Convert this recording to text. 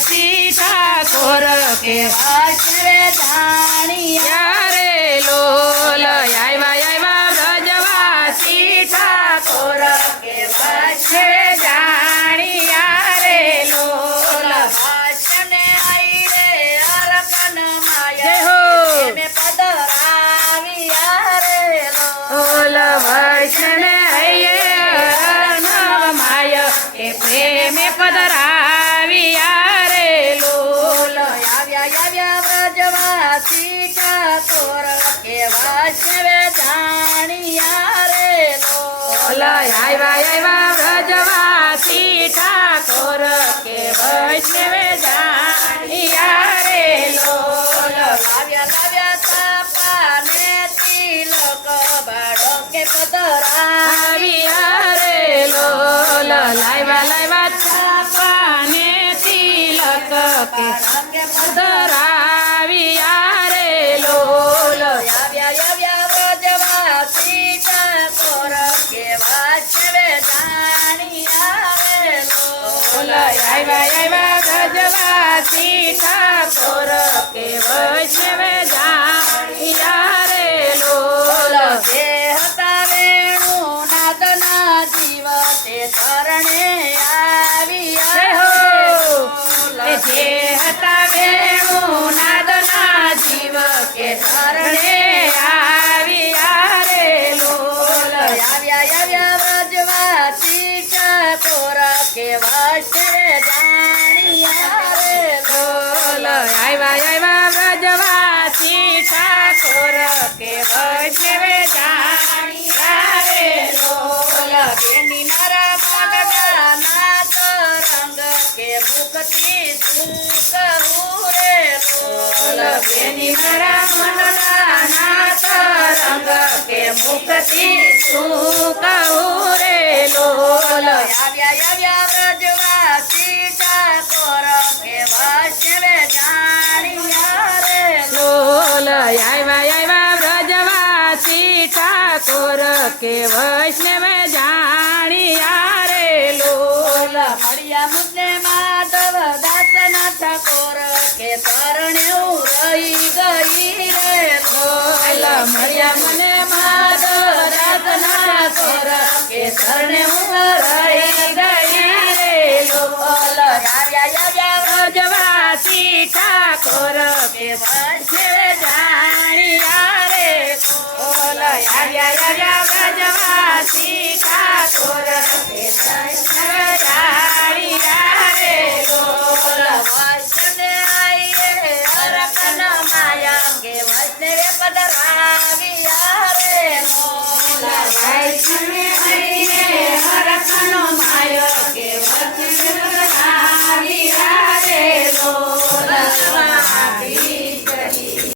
વ્રજવાસી ઠાકોર કે વૈષ્ણવે જાણિયા રે લોલ આવ્યા વ્રજવાસી ઠાકોર કે વૈષ્ણવે જાણિયા રે લોલ વૈષ્ણવને આઈ રે અરકન જય માયા હો એમે પધરાવ્યા રે લોલ વૈષ્ણવે માય એ પ્રેમે પધરાવ્યા રે લોલ આવ્યા વ્રજવાસી ઠાકોર કે વૈષ્ણવે જાણિયા રે લોલ આવ્યા વ્રજવાસી ઠાકોર કે વૈષ્ણવે જાણિયા રે લોલ લાવ્યા તાપાને તિલક બાળો કે પધરાવ્યા આવ્યા રે લોલ લાવ્યા ચાપાને તિલક કે કે પધરાવ્યા રે લોલ આવ્યા વ્રજવાસી ઠાકોર કે વૈષ્ણવે જાણિયા રે લોલ આવ્યા વ્રજવાસી ઠાકોર કે વૈષ્ણવે જાણિયા રે લોલ જે હતા વેણુ નાદના જીવ તે શરણે આવ્યા જય હો જે હતા વેણુ નાદના જીવ કે શરણે આવ્યા રે લોલ આવ્યા વ્રજવાસી ઠાકોર કે વૈષ્ણવે જાણિયા રે લોલ આવ્યા વ્રજવાસી ઠાકોર કે વૈષ્ણવે જાણિયા રે લોલ બેની મારા પાટકા નાથ રંગ કે મુખથી શું કહું રે લોલ બેની મારા મનના નાથ રંગ કે મુખથી શું કહું રે લોલ આવ્યા વ્રજવાસી ઠાકોર કે વૈષ્ણવે જાણિયા રે લોલ આવ્યા વ્રજવાસી ઠાકોર કે વૈષ્ણવે જાણિયા રે લોલ મળ્યા મુદ્દે માધવ દાસના ઠાકોર કે શરણે હું રહી ગઈ રે લોલ મળ્યા મને માધવ દાસના ઠાકોર કે શરણે હું રહી ગઈ રે લોલ આવ્યા વ્રજવાસી ઠાકોર કે વૈષ્ણવે જાણિયા રે લોલ આવ્યા વ્રજવાસી ઠાકોર કે વૈષ્ણવે જાણિયા રે લોલ વૈષ્ણવે આઈ રે અરકન માયા કે વૈષ્ણવે પધરાવ્યા રે વૈષ્ણવે